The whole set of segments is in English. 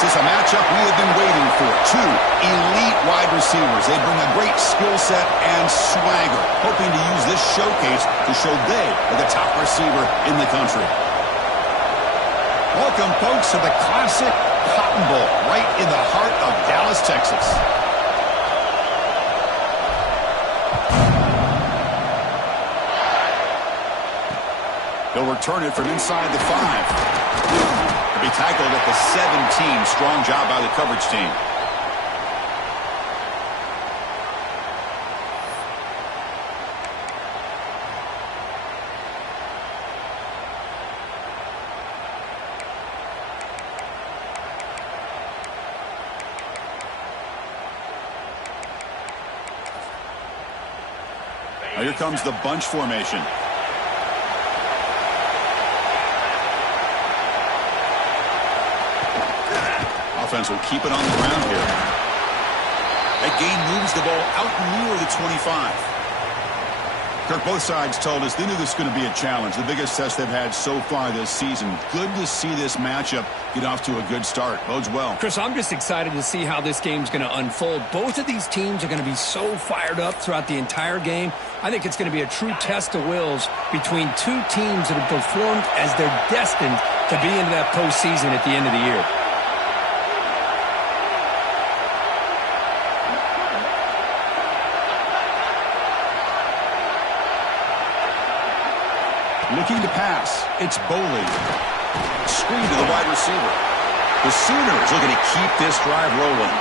This is a matchup we have been waiting for. Two elite wide receivers. They bring a great skill set and swagger, hoping to use this showcase to show they are the top receiver in the country. Welcome, folks, to the classic Cotton Bowl, right in the heart of Dallas, Texas. He'll return it from inside the 5. He'll be tackled at the 17. Strong job by the coverage team. Now here comes the bunch formation. Offense will keep it on the ground here. That gain moves the ball out near the 25. Kirk, both sides told us they knew this was going to be a challenge. The biggest test they've had so far this season. Good to see this matchup get off to a good start. Bodes well. Chris, I'm just excited to see how this game's going to unfold. Both of these teams are going to be so fired up throughout the entire game. I think it's going to be a true test of wills between two teams that have performed as they're destined to be into that postseason at the end of the year. Looking to pass. It's Boley. Screen to the wide receiver. The Sooners looking to keep this drive rolling.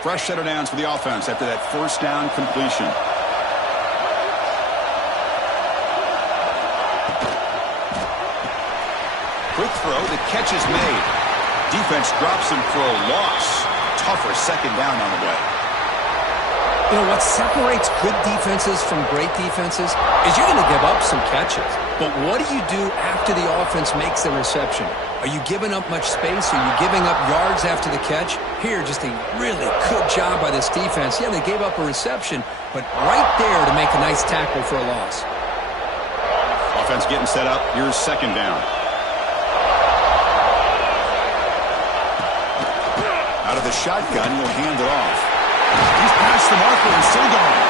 Fresh set of downs for the offense after that first down completion. Quick throw. The catch is made. Defense drops him for a loss. Tougher second down on the way. You know, what separates good defenses from great defenses is you're going to give up some catches. But what do you do after the offense makes the reception? Are you giving up much space? Are you giving up yards after the catch? Here, just a really good job by this defense. Yeah, they gave up a reception, but right there to make a nice tackle for a loss. Offense getting set up. Here's second down. Out of the shotgun, he'll hand it off. He's past the marker and still going.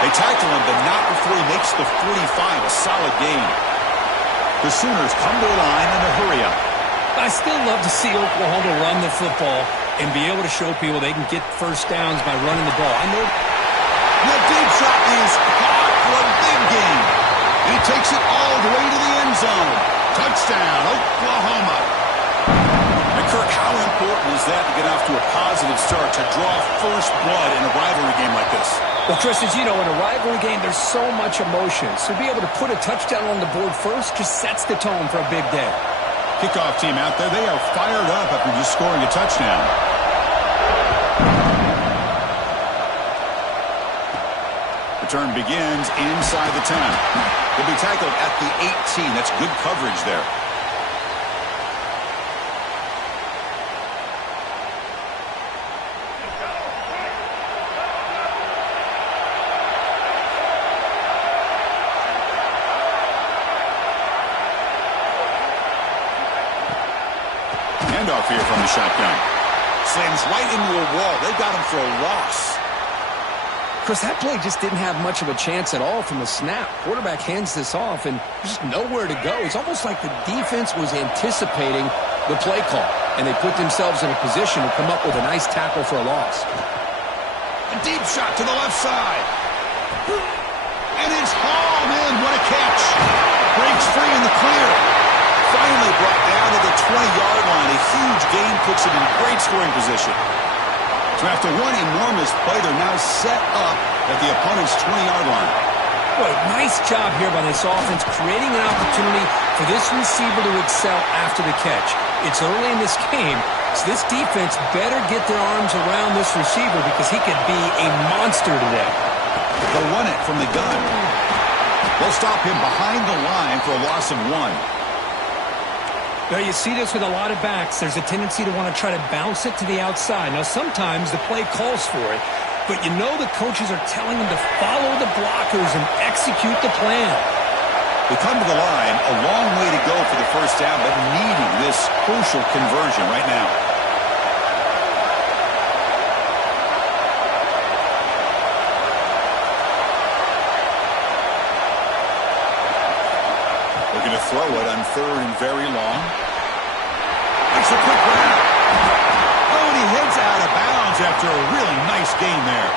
They tackle him, but not before he makes the 45. A solid gain. The Sooners come to the line in a hurry up. I still love to see Oklahoma run the football and be able to show people they can get first downs by running the ball. I know the deep shot is caught for a big gain. He takes it all the way to the end zone. Touchdown, Oklahoma. And Kirk, how important is that to get off to a positive start, to draw first blood in a rivalry game like this? Well, Chris, as you know, in a rivalry game, there's so much emotion. So to be able to put a touchdown on the board first just sets the tone for a big day. Kickoff team out there, they are fired up after just scoring a touchdown. Return begins inside the 10. He'll be tackled at the 18. That's good coverage there. Handoff here from the shotgun. Slams right into a wall. They got him for a loss. Chris, that play just didn't have much of a chance at all from the snap. Quarterback hands this off, and there's just nowhere to go. It's almost like the defense was anticipating the play call, and they put themselves in a position to come up with a nice tackle for a loss. A deep shot to the left side. And it's hauled in. What a catch. Breaks free in the clear. Finally brought down to the 20-yard line. A huge gain puts it in great scoring position. So after one enormous play, they're now set up at the opponent's 20-yard line. Boy, nice job here by this offense, creating an opportunity for this receiver to excel after the catch. It's early in this game, so this defense better get their arms around this receiver because he could be a monster today. They'll run it from the gun. They'll stop him behind the line for a loss of 1. Now, you see this with a lot of backs. There's a tendency to want to try to bounce it to the outside. Now, sometimes the play calls for it, but you know the coaches are telling them to follow the blockers and execute the plan. They come to the line, a long way to go for the first down, but needing this crucial conversion right now. They're going to throw it on 3rd and very long. Makes a quick grab. Oh, and he heads out of bounds after a really nice gain there.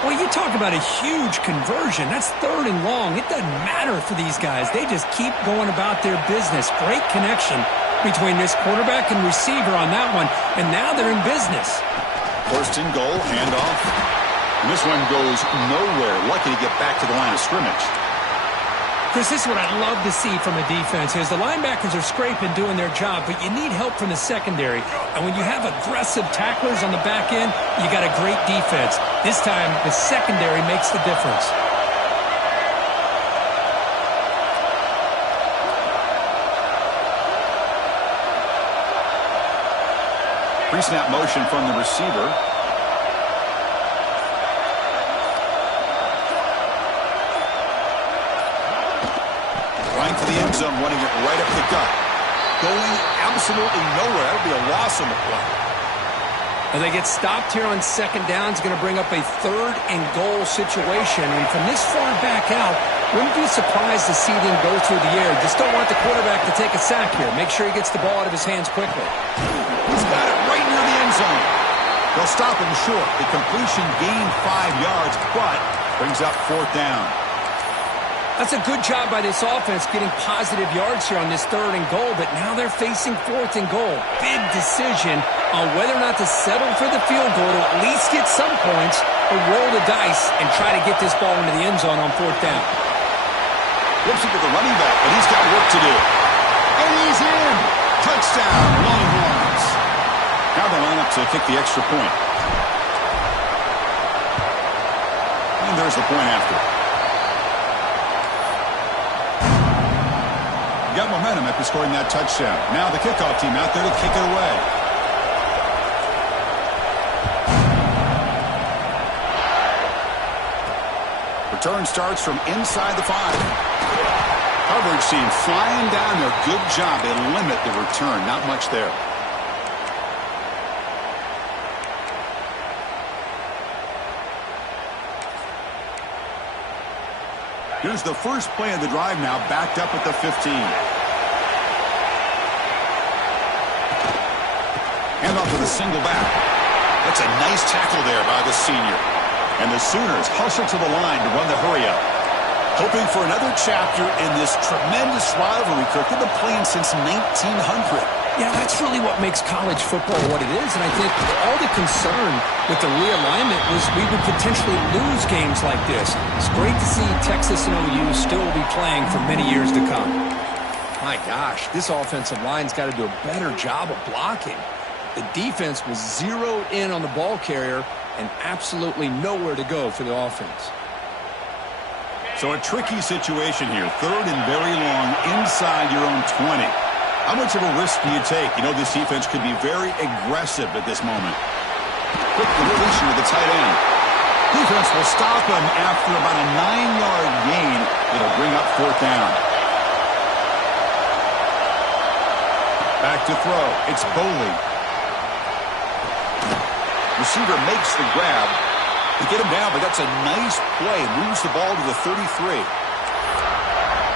Well, you talk about a huge conversion. That's 3rd and long. It doesn't matter for these guys. They just keep going about their business. Great connection between this quarterback and receiver on that one, and now they're in business. 1st and goal, handoff. And this one goes nowhere. Lucky to get back to the line of scrimmage. Chris, this is what I love to see from a defense is the linebackers are scraping, doing their job, but you need help from the secondary. And when you have aggressive tacklers on the back end, you got a great defense. This time, the secondary makes the difference. Pre-snap motion from the receiver. To the end zone, running it right up the gut. Going absolutely nowhere. That would be a loss on the play. And they get stopped here on 2nd down. It's going to bring up a 3rd and goal situation. And from this far back out, wouldn't be surprised to see them go through the air. Just don't want the quarterback to take a sack here. Make sure he gets the ball out of his hands quickly. He's got it right near the end zone. They'll stop him short. The completion gained 5 yards, but brings up 4th down. That's a good job by this offense getting positive yards here on this 3rd and goal, but now they're facing 4th and goal. Big decision on whether or not to settle for the field goal to at least get some points or roll the dice and try to get this ball into the end zone on 4th down. Looks into the running back, but he's got work to do. And he's in. Touchdown, Longhorns. Now they line up to kick the extra point. And there's the point after. Got momentum after scoring that touchdown. Now the kickoff team out there to kick it away. Return starts from inside the 5. Coverage team flying down there. Good job. They limit the return. Not much there. Here's the first play of the drive now, backed up at the 15. Handoff with a single back. That's a nice tackle there by the senior. And the Sooners hustle to the line to run the hurry-up. Hoping for another chapter in this tremendous rivalry, Kirk. They've been playing since 1900. Yeah, that's really what makes college football what it is, and I think all the concern with the realignment was we would potentially lose games like this. It's great to see Texas and OU still be playing for many years to come. My gosh, this offensive line's got to do a better job of blocking. The defense was zeroed in on the ball carrier and absolutely nowhere to go for the offense. So a tricky situation here. 3rd and very long inside your own 20. How much of a risk do you take? You know, this defense could be very aggressive at this moment. Quick completion to the tight end. Defense will stop him after about a 9-yard gain. It'll bring up 4th down. Back to throw. It's Boley. Receiver makes the grab. To get him down, but that's a nice play. Moves the ball to the 33.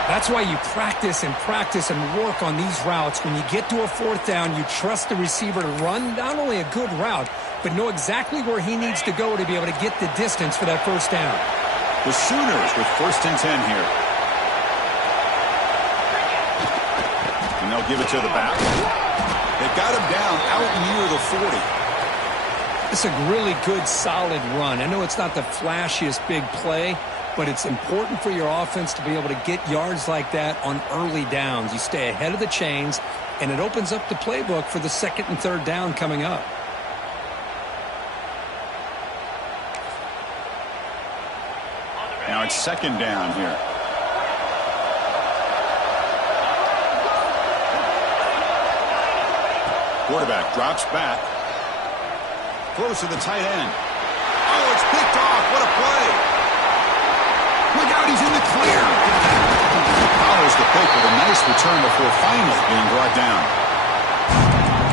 That's why you practice and work on these routes. When you get to a 4th down, you trust the receiver to run not only a good route, but know exactly where he needs to go to be able to get the distance for that 1st down. The Sooners with 1st and 10 here. And they'll give it to the back. They've got him down out near the 40. It's a really good, solid run. I know it's not the flashiest big play, but it's important for your offense to be able to get yards like that on early downs. You stay ahead of the chains, and it opens up the playbook for the 2nd and 3rd down coming up. Now it's 2nd down here. Quarterback drops back. Close to the tight end. Oh, it's picked off. What a play. Look out, he's in the clear. Follows the pick with a nice return before finally being brought down.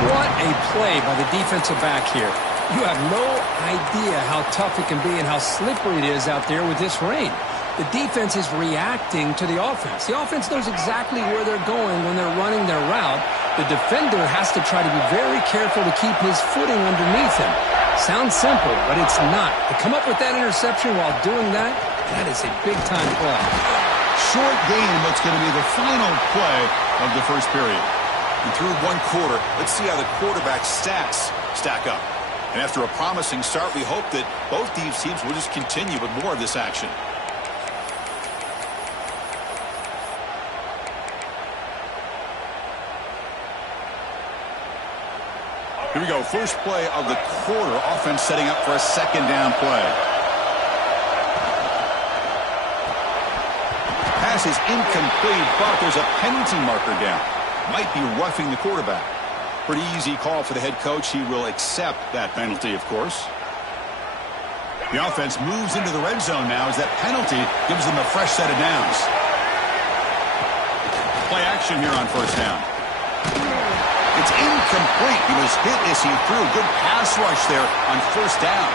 What a play by the defensive back here. You have no idea how tough it can be and how slippery it is out there with this rain. The defense is reacting to the offense. The offense knows exactly where they're going when they're running their route. The defender has to try to be very careful to keep his footing underneath him. Sounds simple, but it's not. To come up with that interception while doing that, that is a big-time play. Short game, what's going to be the final play of the first period. And through one quarter, let's see how the quarterback's stats stack up. And after a promising start, we hope that both these teams will just continue with more of this action. Here we go. First play of the quarter. Offense setting up for a second down play. Pass is incomplete, but there's a penalty marker down. Might be roughing the quarterback. Pretty easy call for the head coach. He will accept that penalty, of course. The offense moves into the red zone now as that penalty gives them a fresh set of downs. Play action here on first down. It's incomplete. He was hit as he threw. Good pass rush there on first down.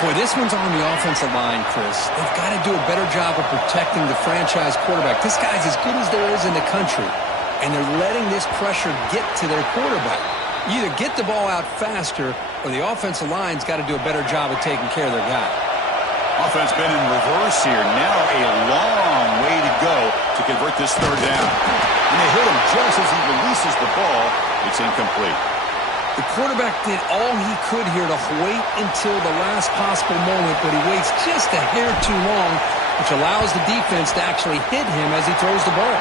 Boy, this one's on the offensive line, Chris. They've got to do a better job of protecting the franchise quarterback. This guy's as good as there is in the country, and they're letting this pressure get to their quarterback. You either get the ball out faster, or the offensive line's got to do a better job of taking care of their guy. Offense been in reverse here. Now a long way to go to convert this third down. And they hit him just as he releases the ball. It's incomplete. The quarterback did all he could here to wait until the last possible moment, but he waits just a hair too long, which allows the defense to actually hit him as he throws the ball.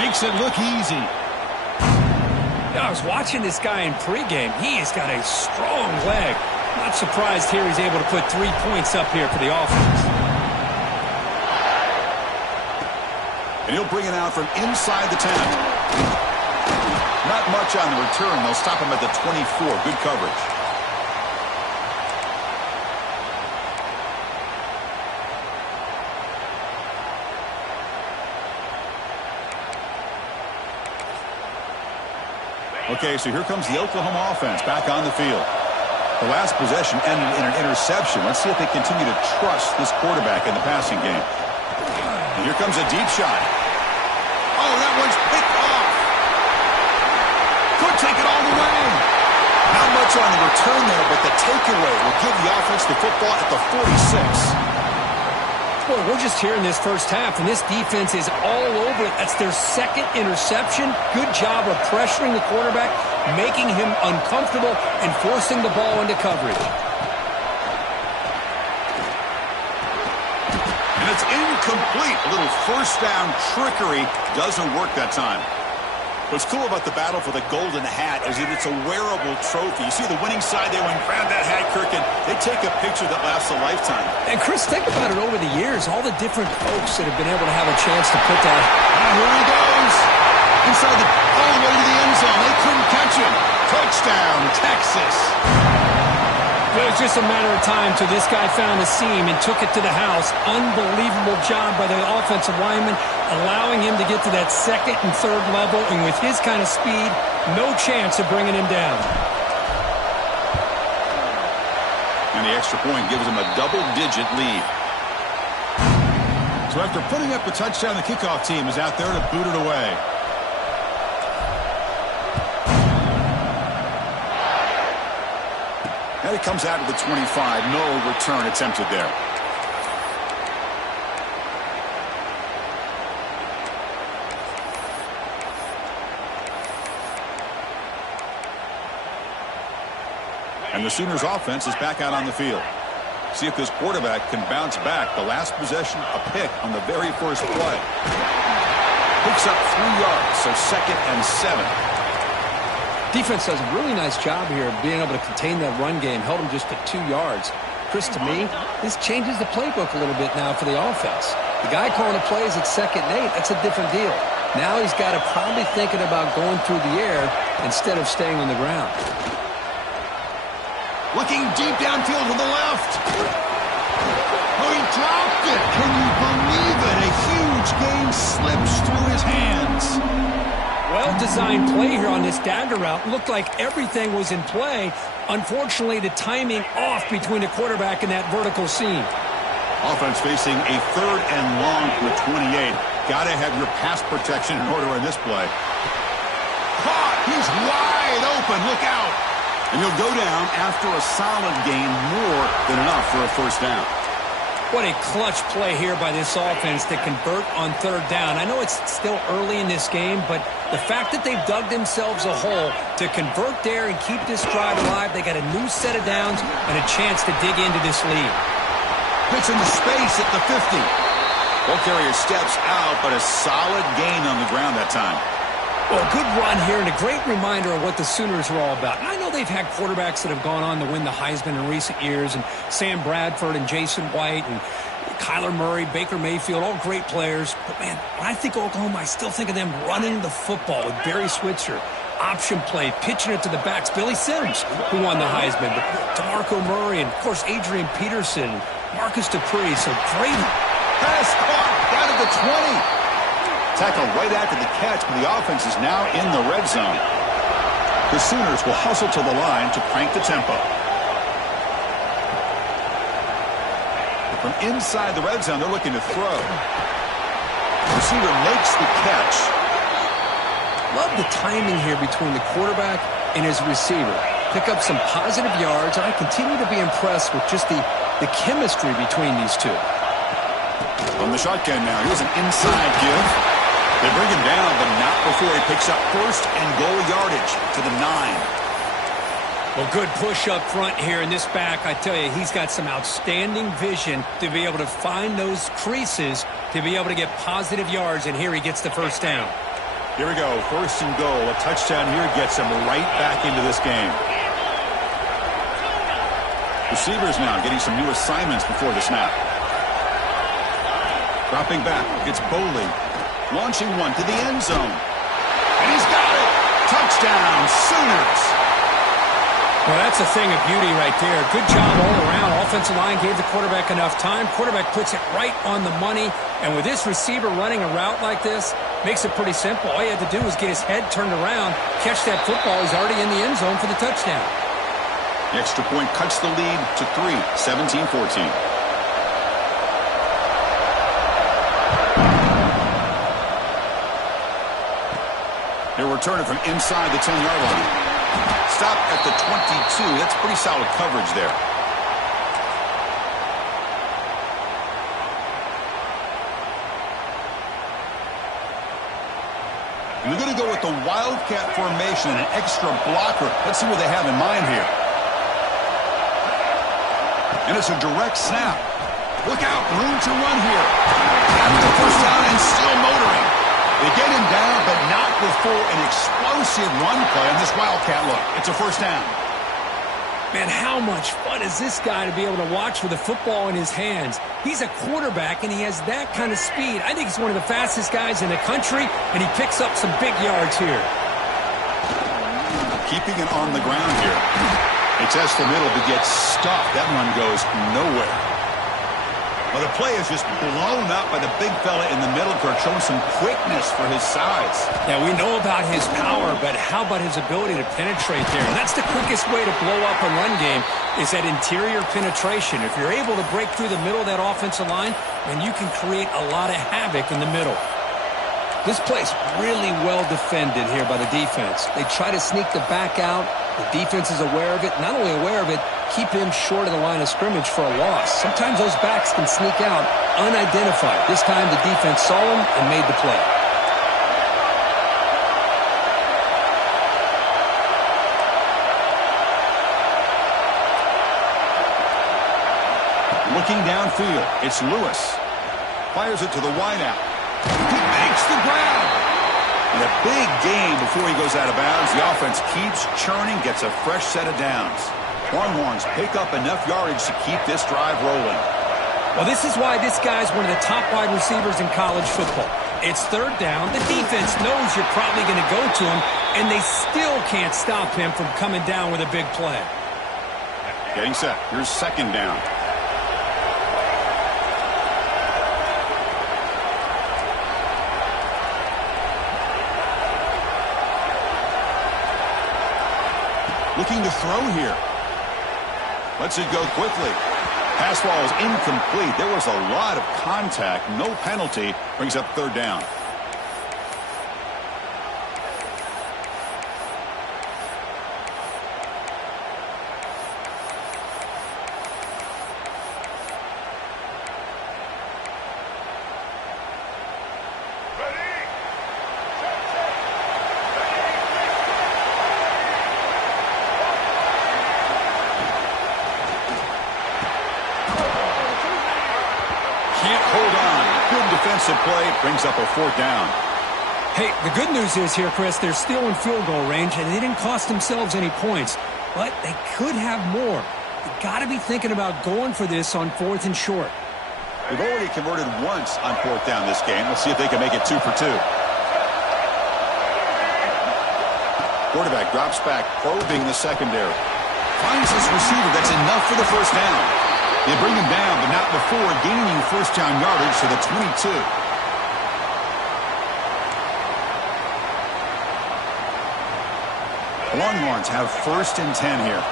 Makes it look easy. I was watching this guy in pregame. He has got a strong leg. Not surprised here he's able to put 3 points up here for the offense. And he'll bring it out from inside the 10. Not much on the return. They'll stop him at the 24. Good coverage. Okay, so here comes the Oklahoma offense back on the field. The last possession ended in an interception. Let's see if they continue to trust this quarterback in the passing game. And here comes a deep shot. Oh, that one's picked off. Could take it all the way. Not much on the return there, but the takeaway will give the offense the football at the 46. Boy, we're just here in this first half, and this defense is all over it. That's their second interception. Good job of pressuring the quarterback, making him uncomfortable, and forcing the ball into coverage. And it's incomplete. A little first down trickery doesn't work that time. What's cool about the battle for the golden hat is that it's a wearable trophy. You see the winning side, they went and grab that hat, Kirk, and they take a picture that lasts a lifetime. And Chris, think about it over the years, all the different folks that have been able to have a chance to put that. Here he goes. Inside all the way to the end zone. They couldn't catch him. Touchdown, Texas. It was just a matter of time till this guy found a seam and took it to the house. Unbelievable job by the offensive lineman, allowing him to get to that second and third level, and with his kind of speed, no chance of bringing him down. And the extra point gives him a double-digit lead. So after putting up a touchdown, the kickoff team is out there to boot it away. And it comes out to the 25. No return attempted there. And the Sooners offense is back out on the field. See if this quarterback can bounce back. The last possession, a pick on the very first play. Picks up 3 yards, so 2nd and 7. Defense does a really nice job here of being able to contain that run game. Held them just to 2 yards. Chris, to me, this changes the playbook a little bit now for the offense. The guy calling the plays at 2nd and 8, that's a different deal. Now he's got to probably thinking about going through the air instead of staying on the ground. Looking deep downfield to the left. Oh, he dropped it. Can you believe it? A huge game slips through his hands. Well-designed play here on this dagger route. Looked like everything was in play. Unfortunately, the timing off between the quarterback and that vertical seam. Offense facing a 3rd and long from the 28. Got to have your pass protection in order in this play. Caught. He's wide open. Look out. And he'll go down after a solid gain, more than enough for a first down. What a clutch play here by this offense to convert on 3rd down. I know it's still early in this game, but the fact that they've dug themselves a hole to convert there and keep this drive alive, they got a new set of downs and a chance to dig into this lead. Fits into space at the 50. Ball carrier steps out, but a solid gain on the ground that time. Well, good run here and a great reminder of what the Sooners are all about. And I know they've had quarterbacks that have gone on to win the Heisman in recent years, and Sam Bradford and Jason White and Kyler Murray, Baker Mayfield, all great players. But, man, when I think of Oklahoma, I still think of them running the football with Barry Switzer. Option play, pitching it to the backs. Billy Sims, who won the Heisman. But DeMarco Murray and, of course, Adrian Peterson, Marcus Dupree. So great. Pass caught down to the 20. Tackled right after the catch, but the offense is now in the red zone. The Sooners will hustle to the line to crank the tempo. From inside the red zone, they're looking to throw. Receiver makes the catch. Love the timing here between the quarterback and his receiver. Pick up some positive yards, and I continue to be impressed with just the chemistry between these two. On the shotgun now, here's an inside give. They bring him down, but not before he picks up 1st and goal yardage to the 9. Well, good push up front here in this back. I tell you, he's got some outstanding vision to be able to find those creases to be able to get positive yards, and here he gets the first down. Here we go, 1st and goal. A touchdown here gets him right back into this game. Receivers now getting some new assignments before the snap. Dropping back, it's Boley. Launching one to the end zone. And he's got it! Touchdown, Sooners! Well, that's a thing of beauty right there. Good job all around. Offensive line gave the quarterback enough time. Quarterback puts it right on the money. And with this receiver running a route like this, makes it pretty simple. All you had to do was get his head turned around, catch that football. He's already in the end zone for the touchdown. The extra point cuts the lead to 3, 17-14. They'll return it from inside the 10-yard line. Stop at the 22. That's pretty solid coverage there. And they're going to go with the Wildcat formation and an extra blocker. Let's see what they have in mind here. And it's a direct snap. Look out, room to run here. After the first down and still motoring. They get him down, but not before an explosive run play on this Wildcat look. It's a first down. Man, how much fun is this guy to be able to watch with a football in his hands? He's a quarterback, and he has that kind of speed. I think he's one of the fastest guys in the country, and he picks up some big yards here. Keeping it on the ground here. They test the middle to get stuffed. That one goes nowhere. Well, the play is just blown up by the big fella in the middle. Showing some quickness for his size. Yeah, we know about his power, but how about his ability to penetrate there? And that's the quickest way to blow up a run game is that interior penetration. If you're able to break through the middle of that offensive line, then you can create a lot of havoc in the middle. This play's really well defended here by the defense. They try to sneak the back out. The defense is aware of it. Not only aware of it, keep him short of the line of scrimmage for a loss. Sometimes those backs can sneak out unidentified. This time the defense saw him and made the play. Looking downfield, it's Lewis. Fires it to the wideout. He makes the grab. And a big gain before he goes out of bounds. The offense keeps churning, gets a fresh set of downs. Longhorns pick up enough yardage to keep this drive rolling. Well, this is why this guy's one of the top wide receivers in college football. It's third down. The defense knows you're probably going to go to him, and they still can't stop him from coming down with a big play. Getting set. Here's second down. Looking to throw here. Lets it go quickly. Pass ball is incomplete. There was a lot of contact. No penalty. Brings up third down. Play brings up a fourth down. Hey, the good news is here, Chris, they're still in field goal range, and they didn't cost themselves any points. But they could have more. You got to be thinking about going for this on 4th and short. We've already converted once on 4th down this game. Let's see if they can make it 2 for 2. Quarterback drops back, probing the secondary. Finds his receiver. That's enough for the first down. They bring him down, but not before gaining first down yardage to the 22. Longhorns have 1st and 10 here.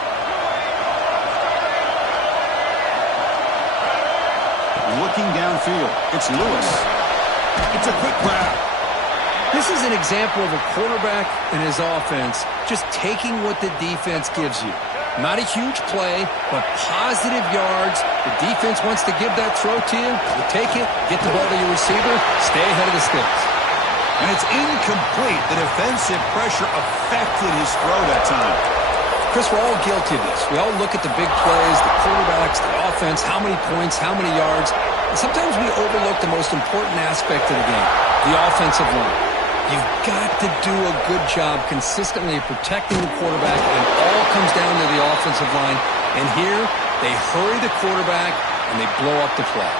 Looking downfield. It's Lewis. It's a quick grab. This is an example of a quarterback and his offense just taking what the defense gives you. Not a huge play, but positive yards. The defense wants to give that throw to you. You take it, get the ball to your receiver, stay ahead of the sticks. And it's incomplete. The defensive pressure affected his throw that time. Chris, we're all guilty of this. We all look at the big plays, the quarterbacks, the offense, how many points, how many yards. And sometimes we overlook the most important aspect of the game, the offensive line. You've got to do a good job consistently protecting the quarterback, and it all comes down to the offensive line. And here, they hurry the quarterback, and they blow up the play.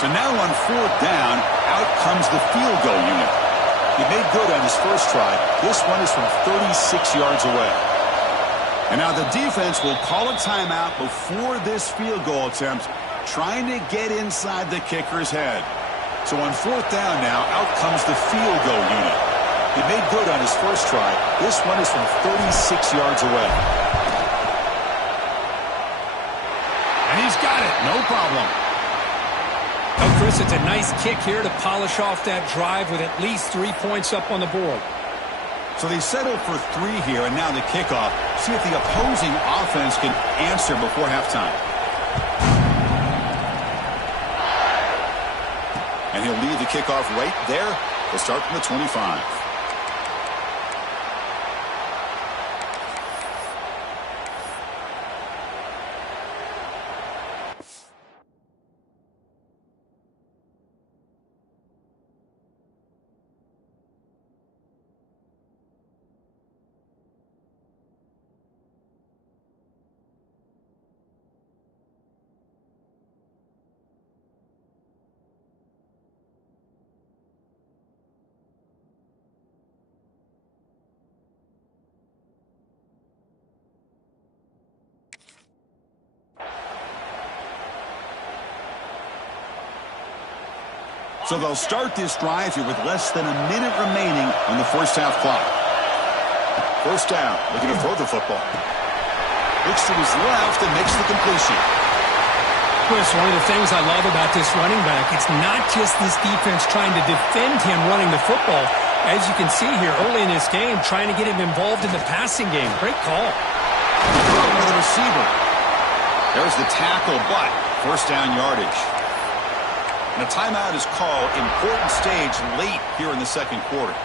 So now on 4th down, out comes the field goal unit. He made good on his first try. This one is from 36 yards away. And now the defense will call a timeout before this field goal attempt, trying to get inside the kicker's head. So on 4th down now, out comes the field goal unit. He made good on his first try. This one is from 36 yards away. And he's got it. No problem. Oh, Chris, it's a nice kick here to polish off that drive with at least 3 points up on the board. So they settled for 3 here, and now the kickoff. See if the opposing offense can answer before halftime. And he'll leave the kickoff right there. He'll start from the 25. So they'll start this drive here with less than a minute remaining on the first half clock. First down, looking to throw the football. Looks to his left and makes the completion. Chris, one of the things I love about this running back, it's not just this defense trying to defend him running the football. As you can see here early in this game, trying to get him involved in the passing game. Great call. For the receiver. There's the tackle, but first down yardage. And a timeout is called. Important stage late here in the second quarter.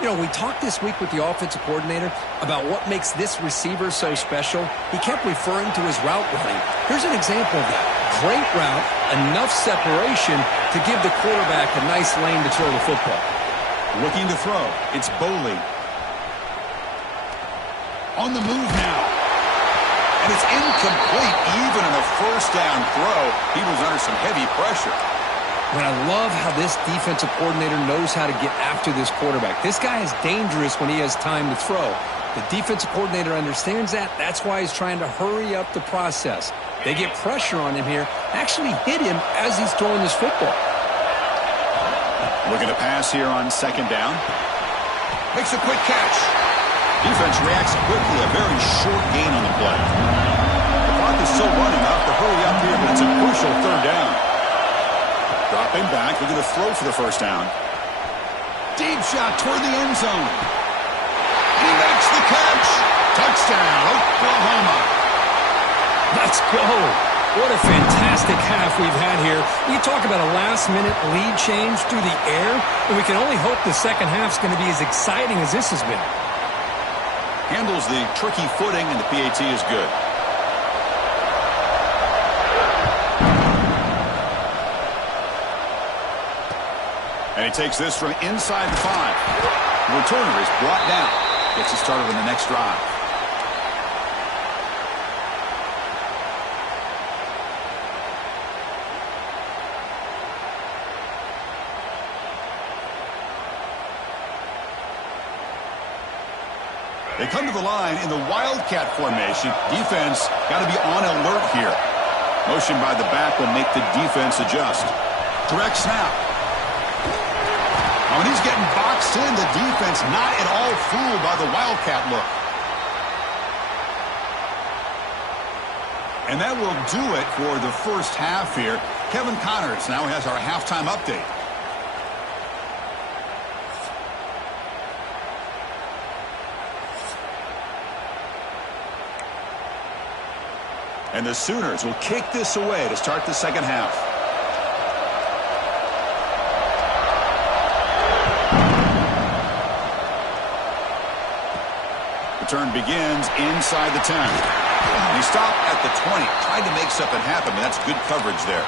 You know, we talked this week with the offensive coordinator about what makes this receiver so special. He kept referring to his route running. Here's an example of that. Great route, enough separation to give the quarterback a nice lane to throw the football. Looking to throw. It's Boley. On the move now. And it's incomplete. Even in a first down throw, he was under some heavy pressure. When I love how this defensive coordinator knows how to get after this quarterback. This guy is dangerous when he has time to throw. The defensive coordinator understands that. That's why he's trying to hurry up the process. They get pressure on him here, actually hit him as he's throwing this football. Looking to pass here on second down. Makes a quick catch. Defense reacts quickly, a very short gain on the play. The clock is still running up to hurry up here, but it's a crucial third down. Dropping back, looking to throw for the first down. Deep shot toward the end zone. He makes the catch. Touchdown, Oklahoma. Let's go. What a fantastic half we've had here. You talk about a last-minute lead change through the air, and we can only hope the second half's going to be as exciting as this has been. Handles the tricky footing, and the PAT is good. And he takes this from inside the 5. The returner is brought down. Gets it started on the next drive. They come to the line in the Wildcat formation. Defense got to be on alert here. Motion by the back will make the defense adjust. Direct snap. When he's getting boxed in, the defense not at all fooled by the Wildcat look. And that will do it for the first half here. Kevin Connors now has our halftime update. And the Sooners will kick this away to start the second half. Return begins inside the 10. He stopped at the 20, tried to make something happen, but that's good coverage there.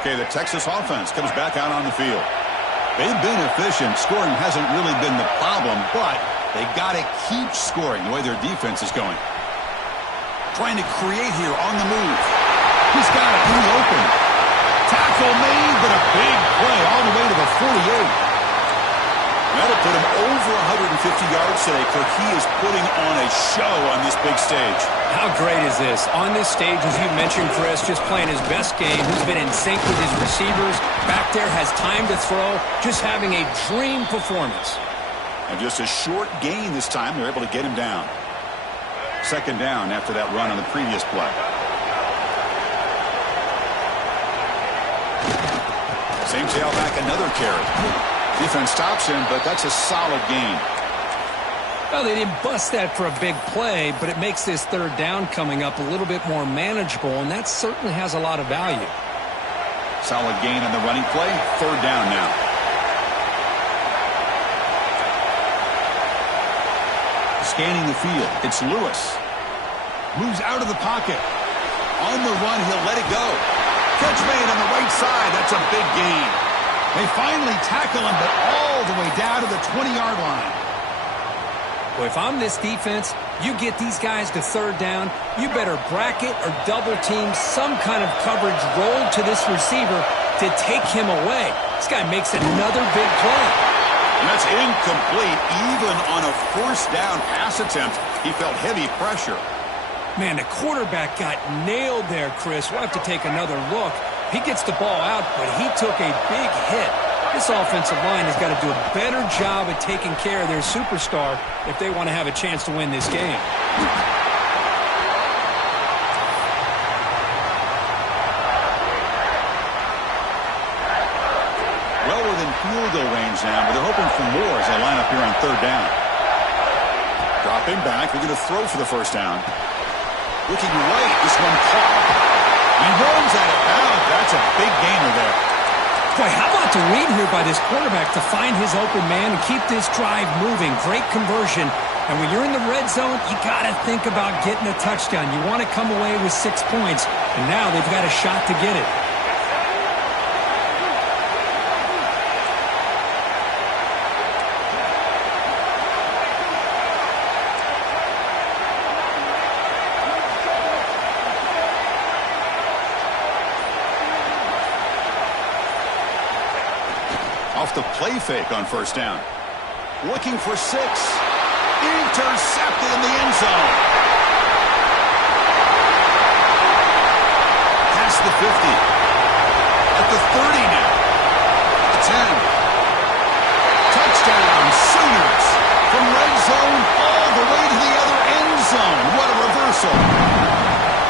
Okay, the Texas offense comes back out on the field. They've been efficient. Scoring hasn't really been the problem, but they got to keep scoring the way their defense is going. Trying to create here on the move. He's got it in the open. Tackle made, but a big play all the way to the 48. That'll put him over 150 yards today, Kirk. He is putting on a show on this big stage. How great is this? On this stage, as you mentioned, Chris, just playing his best game. He's been in sync with his receivers. Back there, has time to throw. Just having a dream performance. And just a short gain this time. They're able to get him down. Second down after that run on the previous play. Same tailback, another carry. Defense stops him, but that's a solid gain. Well, they didn't bust that for a big play, but it makes this third down coming up a little bit more manageable, and that certainly has a lot of value. Solid gain on the running play. Third down now. Scanning the field. It's Lewis. Moves out of the pocket. On the run, he'll let it go. Catch made on the right side. That's a big gain. They finally tackle him, but all the way down to the 20-yard line. Well, if I'm this defense, you get these guys to third down, you better bracket or double team some kind of coverage roll to this receiver to take him away. This guy makes another big play. And that's incomplete. Even on a first down pass attempt, he felt heavy pressure. Man, the quarterback got nailed there, Chris. We'll have to take another look. He gets the ball out, but he took a big hit. This offensive line has got to do a better job at taking care of their superstar if they want to have a chance to win this game. Well within field goal range now, but they're hoping for more as they line up here on third down. Dropping back, they're going to throw for the first down. Looking right, this one caught. He runs out of bounds. That's a big gainer there. Boy, how about the read here by this quarterback to find his open man and keep this drive moving. Great conversion. And when you're in the red zone, you got to think about getting a touchdown. You want to come away with 6 points. And now they've got a shot to get it. off the play fake on first down. Looking for 6. Intercepted in the end zone. Past the 50. At the 30 now. The 10. Touchdown, Sooners. From red zone all the way to the other end zone. What a reversal.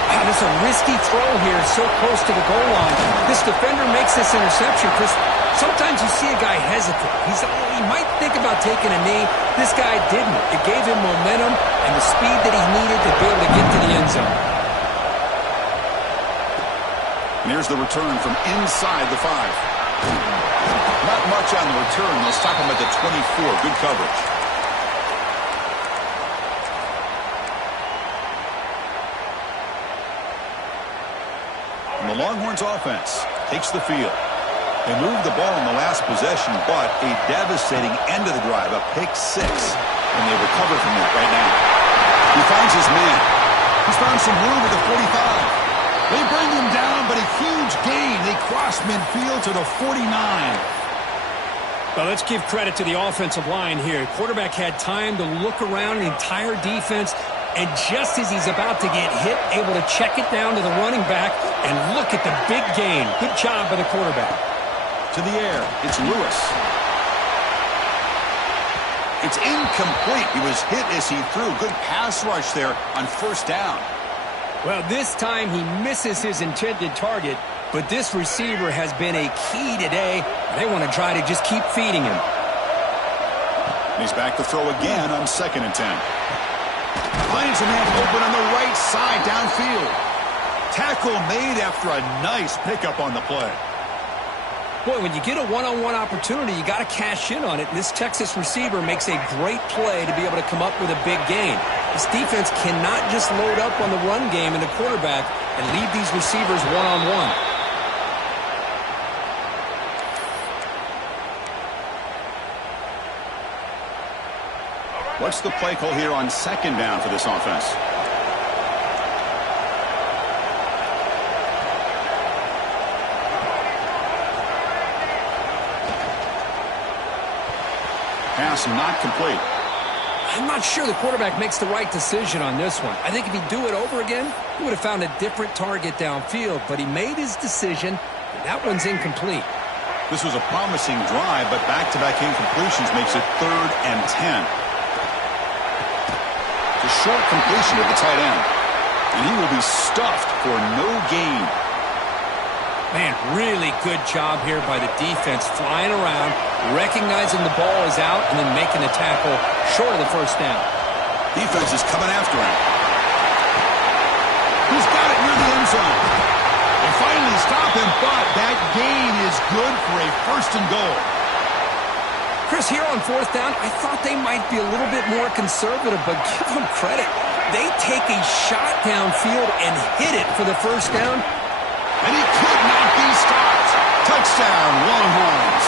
And it's a risky throw here, so close to the goal line. This defender makes this interception, Chris. Sometimes you see a guy hesitate. He might think about taking a knee. This guy didn't. It gave him momentum and the speed that he needed to be able to get to the end zone. And here's the return from inside the 5. Not much on the return. They'll stop him at the 24. Good coverage. And the Longhorns offense takes the field. They moved the ball in the last possession, but a devastating end of the drive, a pick 6. And they recover from that right now. He finds his man. He's found some room at the 45. They bring him down, but a huge gain. They cross midfield to the 49. Well, let's give credit to the offensive line here. Quarterback had time to look around the entire defense, and just as he's about to get hit, able to check it down to the running back, and look at the big gain. Good job by the quarterback. To the air, it's Lewis. It's incomplete. He was hit as he threw. Good pass rush there on first down. Well, this time he misses his intended target, but this receiver has been a key today. They want to try to just keep feeding him. He's back to throw again on 2nd and 10. Finds a man open on the right side downfield. Tackle made after a nice pickup on the play. Boy, when you get a one-on-one opportunity, you got to cash in on it. And this Texas receiver makes a great play to be able to come up with a big gain. This defense cannot just load up on the run game and the quarterback and leave these receivers one-on-one. What's the play call here on 2nd down for this offense? Pass not complete. I'm not sure the quarterback makes the right decision on this one. I think if he'd do it over again, he would have found a different target downfield, but he made his decision, and that one's incomplete. This was a promising drive, but back-to-back incompletions makes it 3rd and 10. It's a short completion to the tight end, and he will be stuffed for no gain. Man, really good job here by the defense, flying around, recognizing the ball is out, and then making the tackle short of the first down. Defense is coming after him. He's got it near the end zone. They finally stop him, but that gain is good for a 1st and goal. Chris, here on 4th down, I thought they might be a little bit more conservative, but give them credit. They take a shot downfield and hit it for the first down. And he could not be stopped. Touchdown, Longhorns.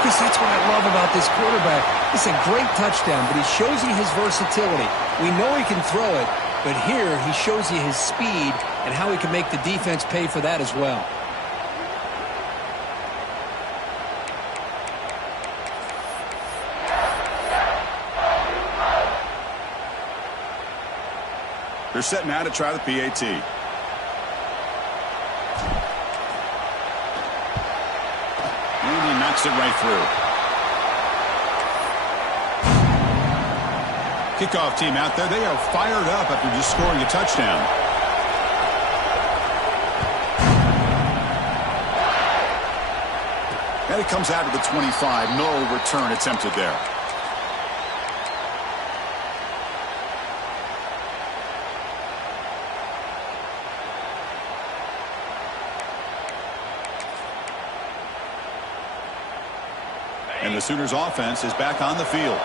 Chris, that's what I love about this quarterback. It's a great touchdown, but he shows you his versatility. We know he can throw it, but here he shows you his speed and how he can make the defense pay for that as well. They're setting out to try the PAT. Knocks it right through. Kickoff team out there. They are fired up after just scoring a touchdown. And it comes out to the 25. No return attempted there. And the Sooners offense is back on the field.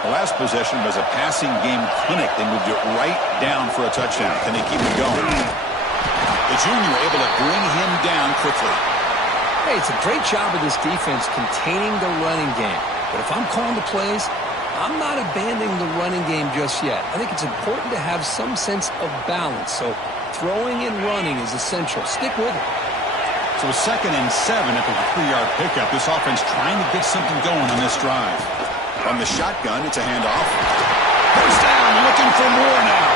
The last possession was a passing game clinic. They moved it right down for a touchdown. Can they keep it going? The junior able to bring him down quickly. Hey, it's a great job of this defense containing the running game. But if I'm calling the plays, I'm not abandoning the running game just yet. I think it's important to have some sense of balance. So throwing and running is essential. Stick with it. So a 2nd and 7 after the 3-yard pickup. This offense trying to get something going on this drive. From the shotgun, it's a handoff. First down, looking for more now.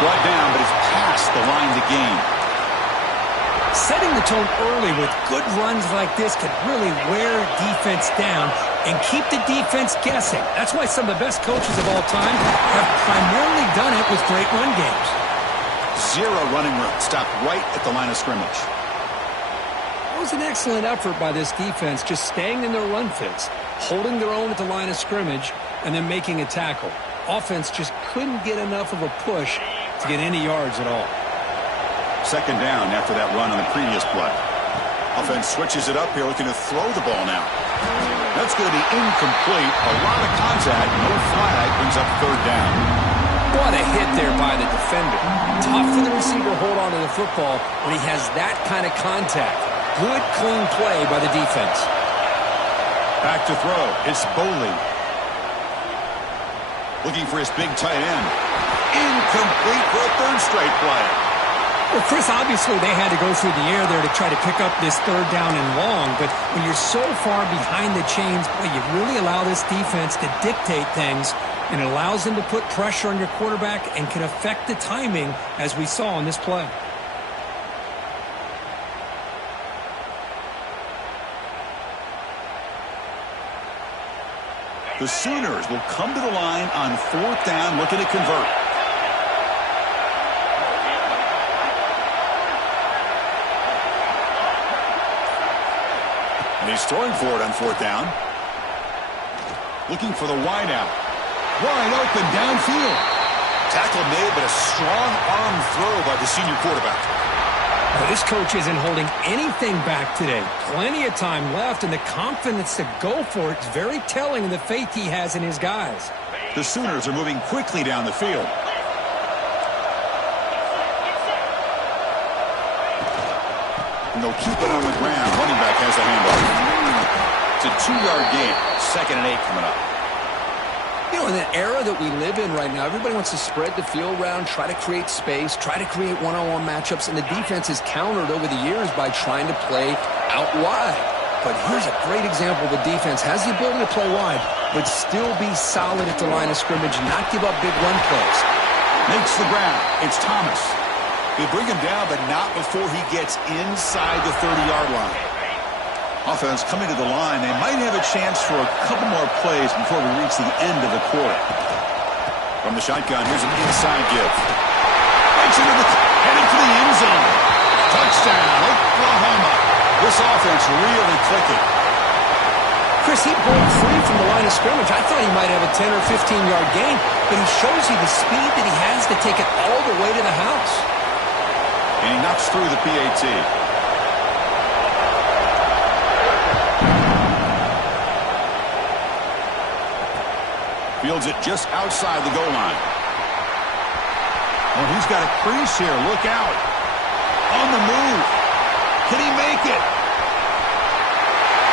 Brought down, but it's past the line to gain. Setting the tone early with good runs like this could really wear defense down and keep the defense guessing. That's why some of the best coaches of all time have primarily done it with great run games. 0 running room. Stopped right at the line of scrimmage. It was an excellent effort by this defense, just staying in their run fits, holding their own at the line of scrimmage, and then making a tackle. Offense just couldn't get enough of a push to get any yards at all. 2nd down after that run on the previous play. Offense switches it up here, looking to throw the ball now. That's going to be incomplete. A lot of contact. No flag. Brings up 3rd down. What a hit there by the defender. Tough for the receiver to hold on to the football when he has that kind of contact. Good, clean play by the defense. Back to throw. It's Boley. Looking for his big tight end. Incomplete for a 3rd straight play. Well, Chris, obviously they had to go through the air there to try to pick up this 3rd down and long, but when you're so far behind the chains, boy, you really allow this defense to dictate things, and it allows them to put pressure on your quarterback and can affect the timing, as we saw on this play. The Sooners will come to the line on 4th down, looking to convert. And he's throwing for it on 4th down. Looking for the wideout. Wide open downfield. Tackle made, but a strong arm throw by the senior quarterback. Well, this coach isn't holding anything back today. Plenty of time left, and the confidence to go for it is very telling of the faith he has in his guys. The Sooners are moving quickly down the field. And they'll keep it on the ground. Running back has the handoff. It's a 2-yard gain. 2nd and 8 coming up. You know, in the era that we live in right now, everybody wants to spread the field around, try to create space, try to create one-on-one matchups, and the defense is countered over the years by trying to play out wide. But here's a great example. The defense has the ability to play wide, but still be solid at the line of scrimmage, not give up big run plays. Makes the ground. It's Thomas. They bring him down, but not before he gets inside the 30-yard line. Offense coming to the line. They might have a chance for a couple more plays before we reach the end of the quarter. From the shotgun, here's an inside give. Right into the heading for the end zone. Touchdown, Oklahoma. This offense really clicking. Chris, he broke free from the line of scrimmage. I thought he might have a 10 or 15-yard gain, but he shows you the speed that he has to take it all the way to the house. And he knocks through the PAT. Fields it just outside the goal line. Oh, he's got a crease here. Look out. On the move. Can he make it?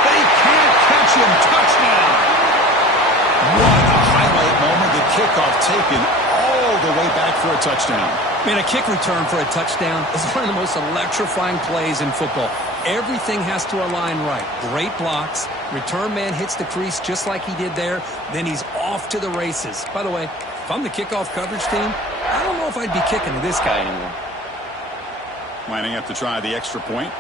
They can't catch him. Touchdown. What a highlight moment. The kickoff taken all the way back for a touchdown. Man, a kick return for a touchdown is one of the most electrifying plays in football. Everything has to align right. Great blocks. Return man hits the crease just like he did there. Then he's off to the races. By the way, if I'm the kickoff coverage team, I don't know if I'd be kicking to this guy anymore. Lining up to try the extra point.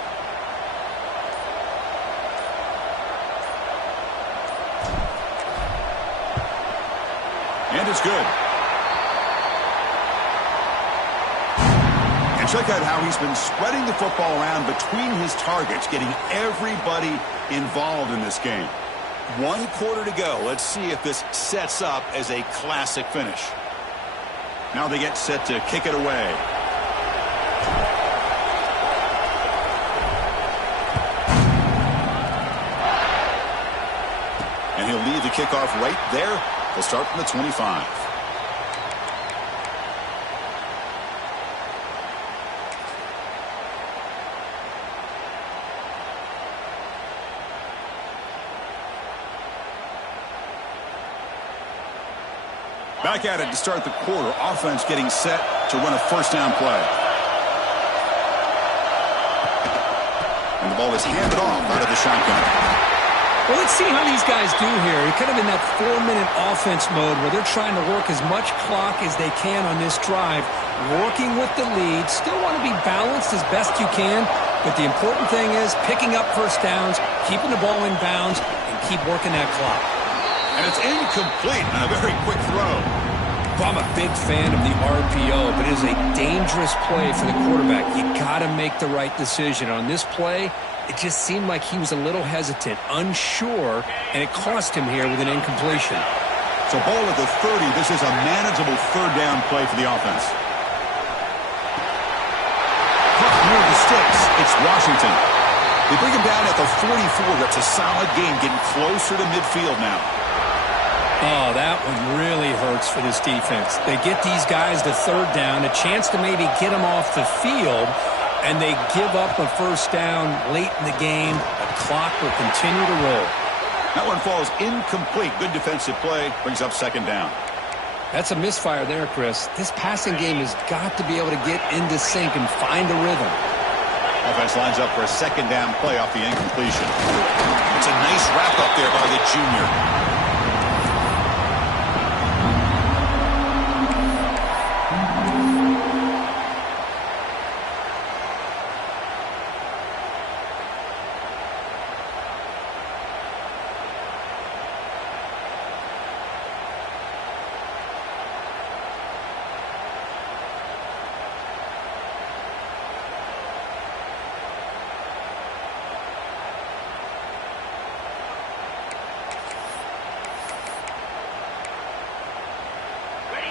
And it's good. And check out how he's been spreading the football around between his targets, getting everybody involved in this game. 1 quarter to go. Let's see if this sets up as a classic finish. Now they get set to kick it away. And he'll leave the kickoff right there. They'll start from the 25. Back at it to start the quarter. Offense getting set to run a first down play. And the ball is handed off out of the shotgun. Well, let's see how these guys do here. They're kind of in that 4-minute offense mode where they're trying to work as much clock as they can on this drive, working with the lead. Still want to be balanced as best you can, but the important thing is picking up first downs, keeping the ball in bounds, and keep working that clock. And it's incomplete on a very quick throw. Well, I'm a big fan of the RPO, but it is a dangerous play for the quarterback. You got to make the right decision. On this play, it just seemed like he was a little hesitant, unsure, and it cost him here with an incompletion. So ball at the 30. This is a manageable third down play for the offense. Puck near the sticks. It's Washington. They bring him down at the 44. That's a solid game, getting closer to midfield now. Oh, that one really hurts for this defense. They get these guys to third down, a chance to maybe get them off the field, and they give up a first down late in the game. The clock will continue to roll. That one falls incomplete. Good defensive play. Brings up second down. That's a misfire there, Chris. This passing game has got to be able to get into sync and find a rhythm. Offense lines up for a second down play off the incompletion. It's a nice wrap up there by the junior.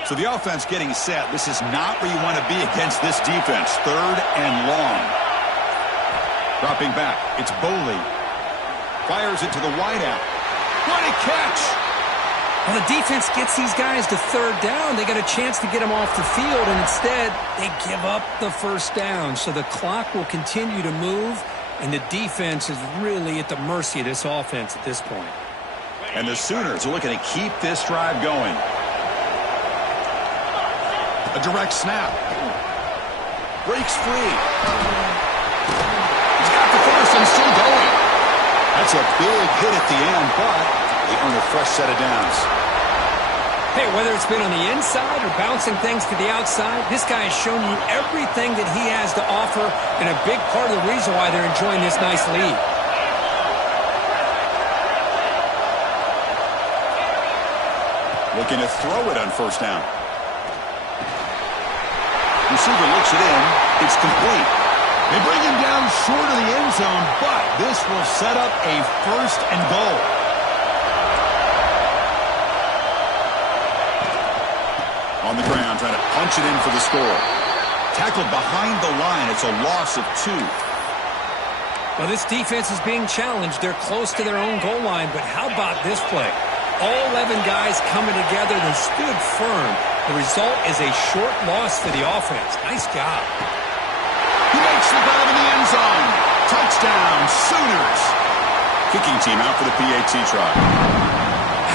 So the offense getting set. This is not where you want to be against this defense. Third and long. Dropping back. It's Boley. Fires it to the wideout. What a catch! Well, the defense gets these guys to third down. They got a chance to get them off the field, and instead they give up the first down. So the clock will continue to move, and the defense is really at the mercy of this offense at this point. And the Sooners are looking to keep this drive going. A direct snap. Breaks free. He's got the first and still going. That's a big hit at the end, but they earn a fresh set of downs. Hey, whether it's been on the inside or bouncing things to the outside, this guy has shown you everything that he has to offer, and a big part of the reason why they're enjoying this nice lead. Looking to throw it on first down. Receiver looks it in. It's complete. They bring him down short of the end zone, but this will set up a first and goal. On the ground, trying to punch it in for the score. Tackled behind the line. It's a loss of 2. Well, this defense is being challenged. They're close to their own goal line, but how about this play? All 11 guys coming together. They stood firm. The result is a short loss for the offense. Nice job. He makes the grab in the end zone. Touchdown, Sooners. Kicking team out for the PAT try.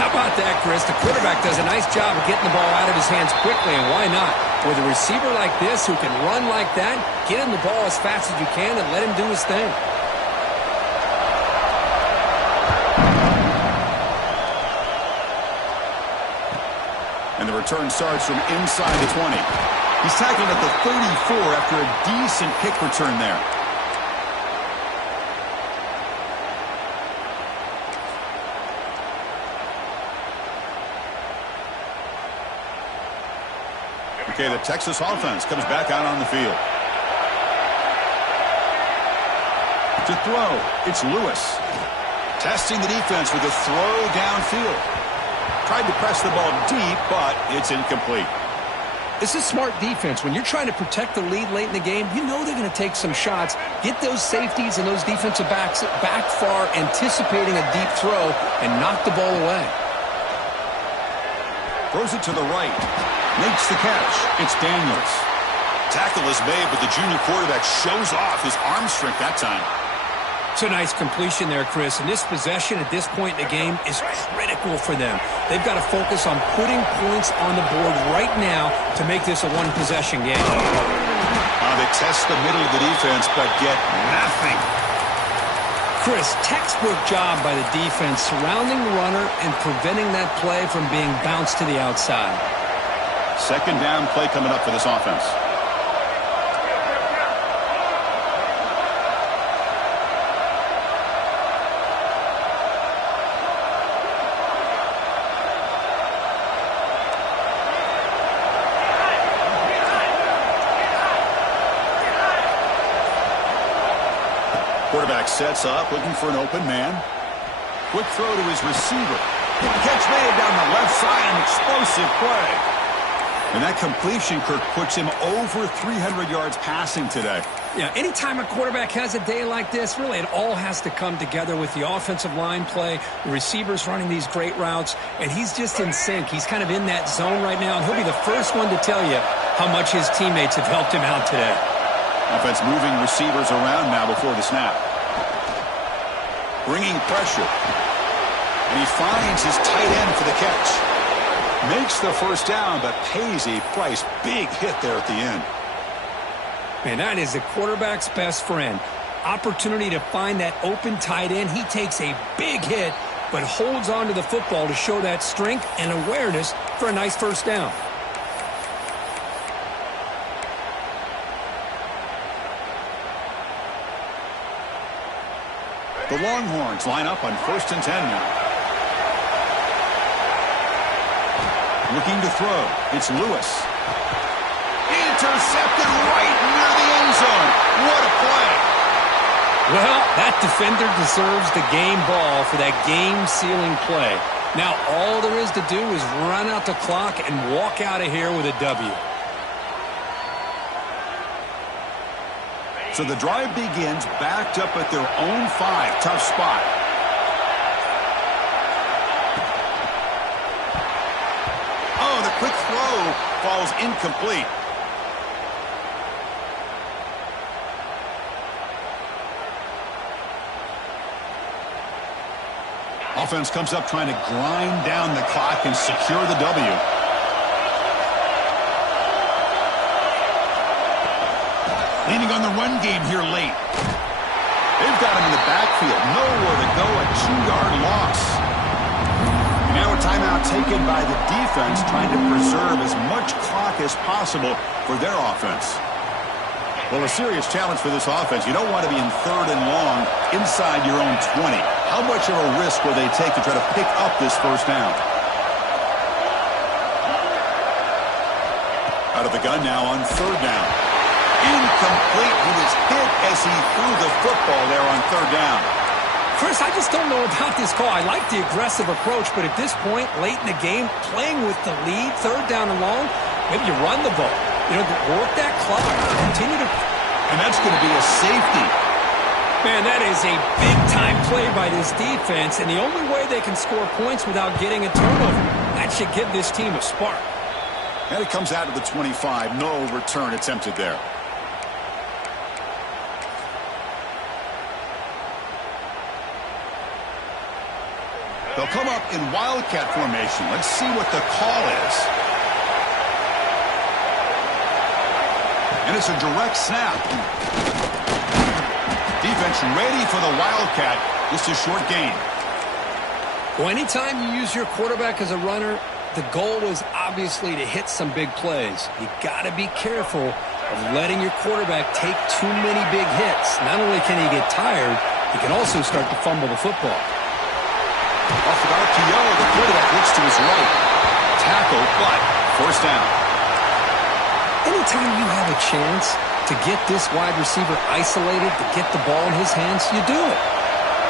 How about that, Chris? The quarterback does a nice job of getting the ball out of his hands quickly, and why not? With a receiver like this who can run like that, get him the ball as fast as you can and let him do his thing. And the return starts from inside the 20. He's tackled at the 34 after a decent kick return there. Okay, the Texas offense comes back out on the field. To throw, it's Lewis. Testing the defense with a throw downfield. Tried to press the ball deep, but it's incomplete. This is smart defense. When you're trying to protect the lead late in the game, you know they're going to take some shots, get those safeties and those defensive backs back far, anticipating a deep throw, and knock the ball away. Throws it to the right. Makes the catch. It's Daniels. Tackle is made, but the junior quarterback shows off his arm strength that time. It's a nice completion there, Chris. And this possession at this point in the game is critical for them. They've got to focus on putting points on the board right now to make this a one-possession game. They test the middle of the defense, but get nothing. Chris, textbook job by the defense surrounding the runner and preventing that play from being bounced to the outside. Second down play coming up for this offense. Quarterback sets up, looking for an open man. Quick throw to his receiver. Catch made down the left side, an explosive play. And that completion, Kirk, puts him over 300 yards passing today. Yeah, anytime a quarterback has a day like this, really it all has to come together with the offensive line play, the receivers running these great routes, and he's just in sync. He's kind of in that zone right now, and he'll be the first one to tell you how much his teammates have helped him out today. Offense moving receivers around now before the snap. Bringing pressure. And he finds his tight end for the catch. Makes the first down, but pays a price. Big hit there at the end. Man, that is the quarterback's best friend. Opportunity to find that open tight end. He takes a big hit, but holds on to the football to show that strength and awareness for a nice first down. The Longhorns line up on 1st and 10 now. Looking to throw. It's Lewis. Intercepted right near the end zone. What a play. Well, that defender deserves the game ball for that game-sealing play. Now all there is to do is run out the clock and walk out of here with a W. So the drive begins backed up at their own 5. Tough spot. Oh, the quick throw falls incomplete. Offense comes up trying to grind down the clock and secure the W. Leaning on the run game here late. They've got him in the backfield. Nowhere to go. A 2-yard loss. And now a timeout taken by the defense, trying to preserve as much clock as possible for their offense. Well, a serious challenge for this offense. You don't want to be in 3rd and long inside your own 20. How much of a risk will they take to try to pick up this first down? Out of the gun now on 3rd down. Incomplete. He was hit as he threw the football there on 3rd down. Chris, I just don't know about this call. I like the aggressive approach, but at this point, late in the game, playing with the lead, 3rd down and long, maybe you run the ball. You know, work that clock. Continue to... And that's going to be a safety. Man, that is a big-time play by this defense, and the only way they can score points without getting a turnover. That should give this team a spark. And it comes out of the 25. No return attempted there. They'll come up in Wildcat formation. Let's see what the call is. And it's a direct snap. Defense ready for the Wildcat. Just a short gain. Well, anytime you use your quarterback as a runner, the goal is obviously to hit some big plays. You got to be careful of letting your quarterback take too many big hits. Not only can he get tired, he can also start to fumble the football. Off the RPO, the quarterback looks to his right. Tackle, but first down. Anytime you have a chance to get this wide receiver isolated, to get the ball in his hands, you do it.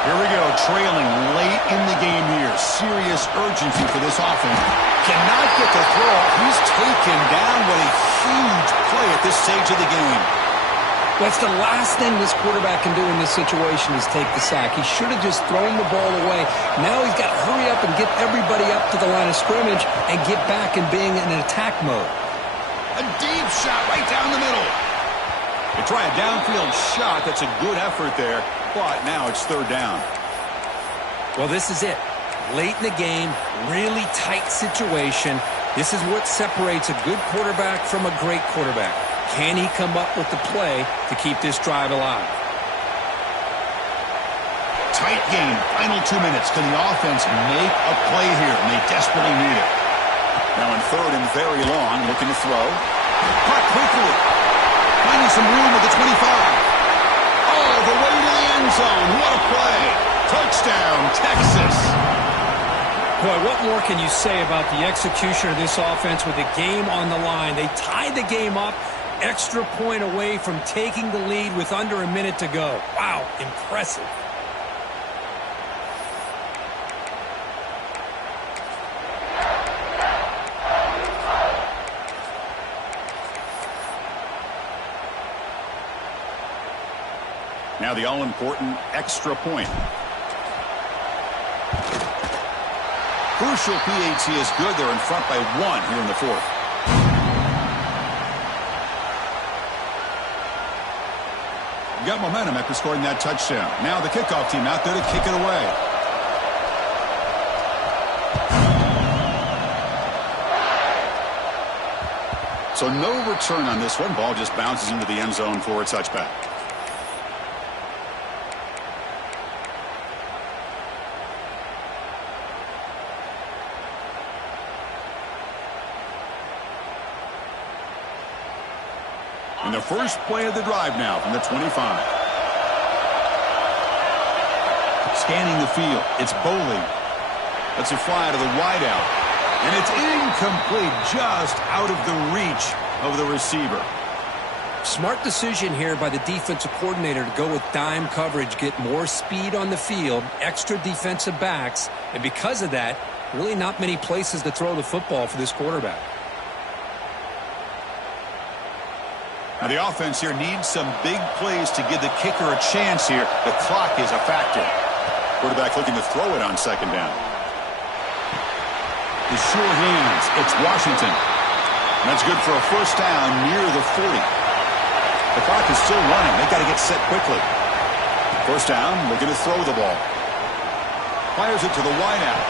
Here we go, trailing late in the game here. Serious urgency for this offense. Cannot get the throw off. He's taken down. What a huge play at this stage of the game. That's the last thing this quarterback can do in this situation is take the sack. He should have just thrown the ball away. Now he's got to hurry up and get everybody up to the line of scrimmage and get back and being in an attack mode. A deep shot right down the middle. They try a downfield shot. That's a good effort there, but now it's 3rd down. Well, this is it. Late in the game, really tight situation. This is what separates a good quarterback from a great quarterback. Can he come up with the play to keep this drive alive? tight game. Final 2 minutes. Can the offense make a play here? And they desperately need it. Now in third and very long, looking to throw. Caught quickly. Finding some room at the 25. Oh, the way to the end zone. What a play. Touchdown, Texas. Boy, what more can you say about the execution of this offense with the game on the line? They tied the game up, extra point away from taking the lead with under a minute to go. Wow, impressive. Now the all-important extra point. Crucial PAT is good. They're in front by 1 here in the fourth. Got momentum after scoring that touchdown. Now the kickoff team out there to kick it away. So no return on this one. Ball just bounces into the end zone for a touchback. And the first play of the drive now from the 25. Scanning the field. It's Boley. Let's it fly to the wideout. And it's incomplete, just out of the reach of the receiver. Smart decision here by the defensive coordinator to go with dime coverage, get more speed on the field, extra defensive backs, and because of that, really not many places to throw the football for this quarterback. Now the offense here needs some big plays to give the kicker a chance here. The clock is a factor. Quarterback looking to throw it on second down. The sure hands. It's Washington. And that's good for a first down near the 40. The clock is still running. They've got to get set quickly. First down, looking to throw the ball. Fires it to the wideout.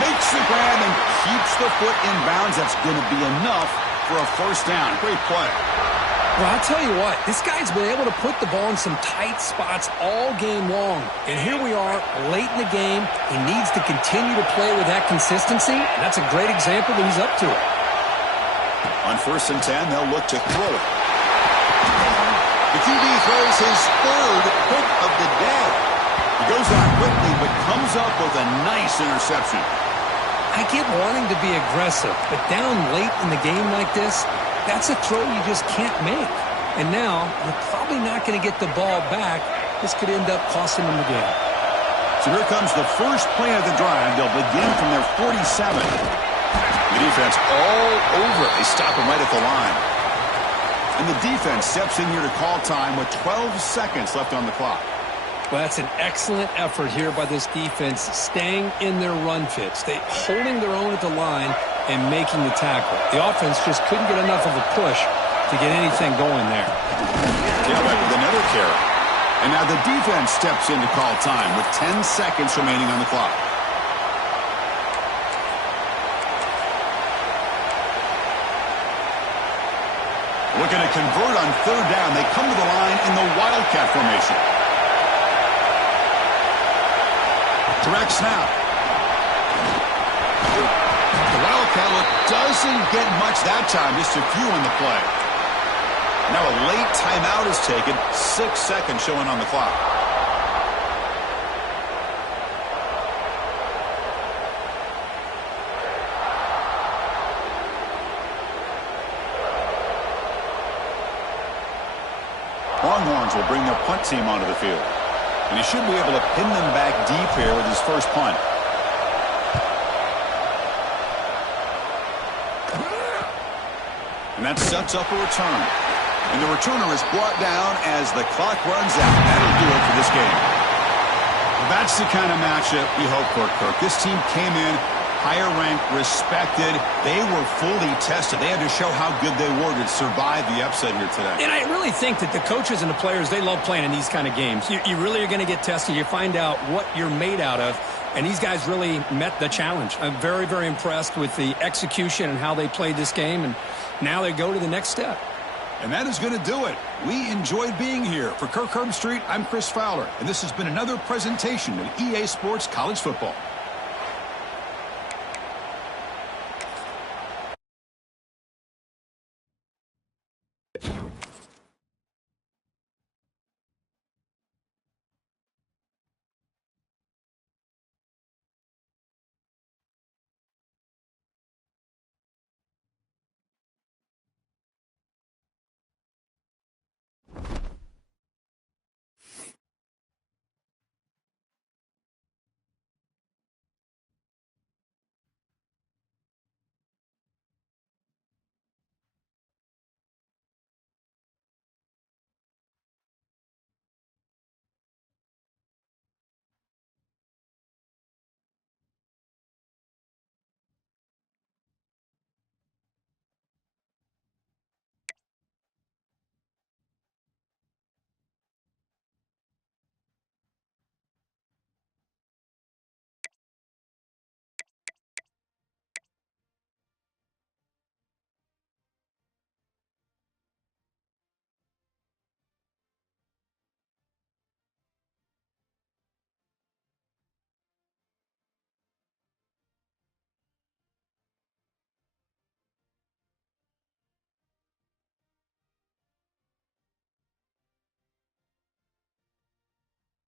Makes the grab and keeps the foot in bounds. That's going to be enough for a first down. Great play. Well, I'll tell you what, this guy's been able to put the ball in some tight spots all game long. And here we are, late in the game. He needs to continue to play with that consistency, and that's a great example that he's up to it. On first and 10, they'll look to throw it. The QB throws his third pick of the day. He goes out quickly, but comes up with a nice interception. I get wanting to be aggressive, but down late in the game like this, that's a throw you just can't make. And now, you're probably not going to get the ball back. This could end up costing them the game. So here comes the first play of the drive. They'll begin from their 47. The defense all over it. They stop him right at the line. And the defense steps in here to call time with 12 seconds left on the clock. Well, that's an excellent effort here by this defense, staying in their run fits. They holding their own at the line and making the tackle. The offense just couldn't get enough of a push to get anything going there. Tailback with another carry. And now the defense steps in to call time with 10 seconds remaining on the clock. Looking to convert on third down. They come to the line in the Wildcat formation. Direct snap. The Wildcat look doesn't get much that time, just a few on the play. Now a late timeout is taken, 6 seconds showing on the clock. Longhorns will bring their punt team onto the field. And he should be able to pin them back deep here with his first punt. And that sets up a return. And the returner is brought down as the clock runs out. That'll do it for this game. Well, that's the kind of matchup we hope for, Kirk. This team came in higher ranked, respected. They were fully tested. They had to show how good they were to survive the upset here today. And I really think that the coaches and the players, they love playing in these kind of games. You really are going to get tested. You find out what you're made out of. And these guys really met the challenge. I'm very, very impressed with the execution and how they played this game. And now they go to the next step. And that is going to do it. We enjoyed being here. For Kirk Herbstreit, I'm Chris Fowler, and this has been another presentation of EA Sports College Football.